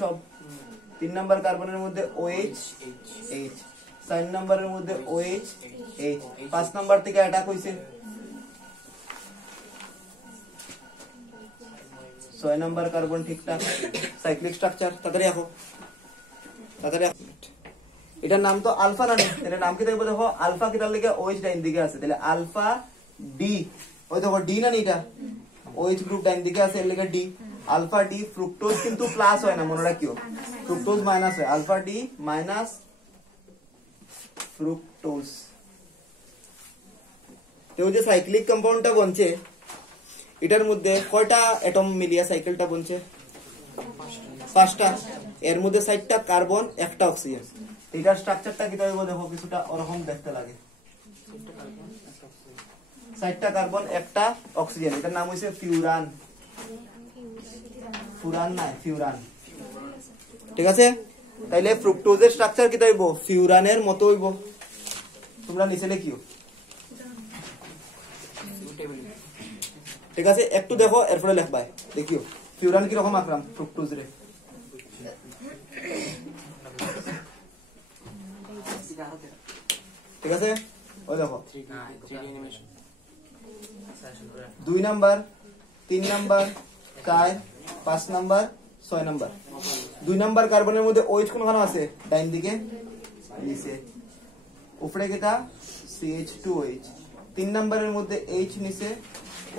সব 3 নাম্বার কার্বনের মধ্যে OH H 4 নাম্বারের মধ্যে OH H 5 নাম্বার থেকে অ্যাটাক হইছে 6 নাম্বার কার্বন ঠিকঠাক সাইক্লিক স্ট্রাকচার তাড়াতাড়ি আসো তাড়াতাড়ি এটার নাম তো আলফা না এটার নাম কি দেখবো দেখো আলফা কিটার লিগে OH ডাইন দিকে আছে তাহলে আলফা ডি ওই দেখো ডি না এটা OH গ্রুপ ডাইন দিকে আছে এর লিগে ডি আলফা ডি ফ্রুক্টোজ কিন্তু প্লাস হয় না মনে রাখিও ফ্রুক্টোজ মাইনাস হয় আলফা ডি মাইনাস ফ্রুক্টোজ তো যে সাইক্লিক কম্পাউন্ডটা বনছে এটার মধ্যে কয়টা অ্যাটম মিলিয়া সাইকেলটা বনছে 5টা এর মধ্যে 4টা কার্বন একটা অক্সিজেন এটার স্ট্রাকচারটা কি হইব দেখো কিছুটা ওরকম দেখতে লাগে 4টা কার্বন একটা অক্সিজেন এটার নাম হইছে ফিউরান ফুরান না ফিউরান ঠিক আছে তাইলে ফ্রুক্টোজের স্ট্রাকচার কি হইব ফিউরানের মতো হইব তোমরা নিচে লিখিও ঠিক আছে একটু দেখো এরপরে লিখবাই দেখিও ফিউরান কি রকম আকরাম ফ্রুক্টোজ রে ঠিক আছে ওই দেখো 2 নাম্বার 3 নাম্বার 4 5 নাম্বার 6 নাম্বার 2 নাম্বার কার্বনের মধ্যে OH কোনখানে আছে ডাইন দিকে নিচে উপরে কেটা CH2OH 3 নাম্বারের মধ্যে H নিচে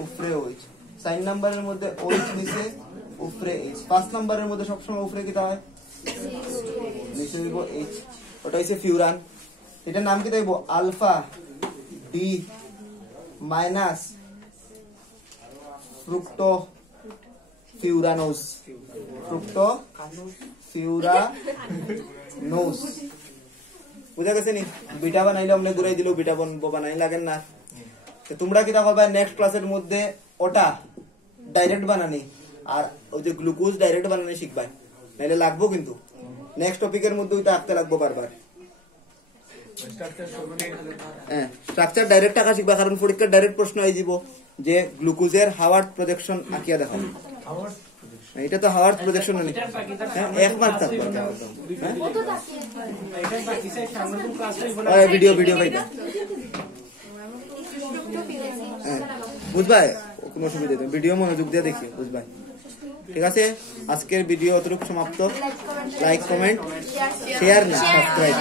উপরে OH 4 নাম্বারের মধ্যে OH নিচে উপরে H 5 নাম্বারের মধ্যে সবসময় উপরে কেটা হয় নিচে দিব H ওটা হইছে ফিউরান এটার নাম কি দেব alpha D minus fructofuranose fructofuranose বুঝা গেছে নি বিটা বানাইলে আমরা ঘুরাই দিল বিটা বানাই লাগেন না তো তোমরা কিটা করবা নেক্সট ক্লাসের মধ্যে ওটা ডাইরেক্ট বানানি আর ওই যে গ্লুকোজ ডাইরেক্ট বানানি শিখবা নাইলে লাগবো কিন্তু নেক্সট টপিকের মধ্যে ওইটা আঁকতে লাগবো বারবার স্ট্রাকচার ডাইরেক্ট আঁকা শিখবা কারণ পরীক্ষার ডাইরেক্ট প্রশ্ন আই যাব যে গ্লুকোজের হাওয়ার্ড প্রজেকশন আঁকিয়া দেখাও এটা তো হাওয়ার্ড প্রজেকশন নেই এক মার্ক থাকবে ভিডিও ভাইটা বুঝবাই কোনো অসুবিধা নেই ভিডিও মনোযোগ দিয়ে দেখি বুঝবাই ঠিক আছে আজকের ভিডিও অতটুকু সমাপ্ত লাইক কমেন্ট শেয়ার না সাবস্ক্রাইব